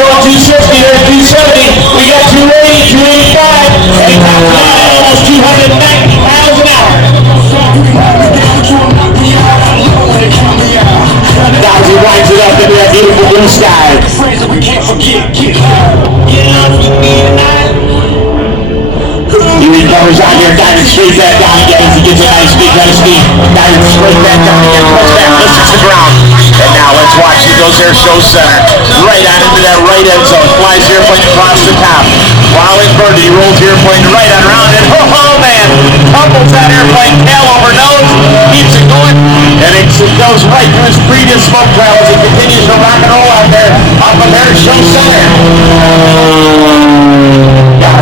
going 260, there's 270. We got 280, 285, and top line at almost 290 miles an hour. Dodgy winds it up into that beautiful blue sky. We can't forget, get up with me tonight. He recovers out here, diving straight back down again as he gets a nice big run of steam. Diving straight back down again, puts back, lifts the ground. And now let's watch, he goes Airshow center. Right on into that right end zone. Flies airplane across the top. While inverted, he rolls airplane right on around and oh man, tumbles that airplane tail over nose, keeps it going, and it goes right through his previous smoke trail as he continues to rock and roll out there off of Airshow center. Got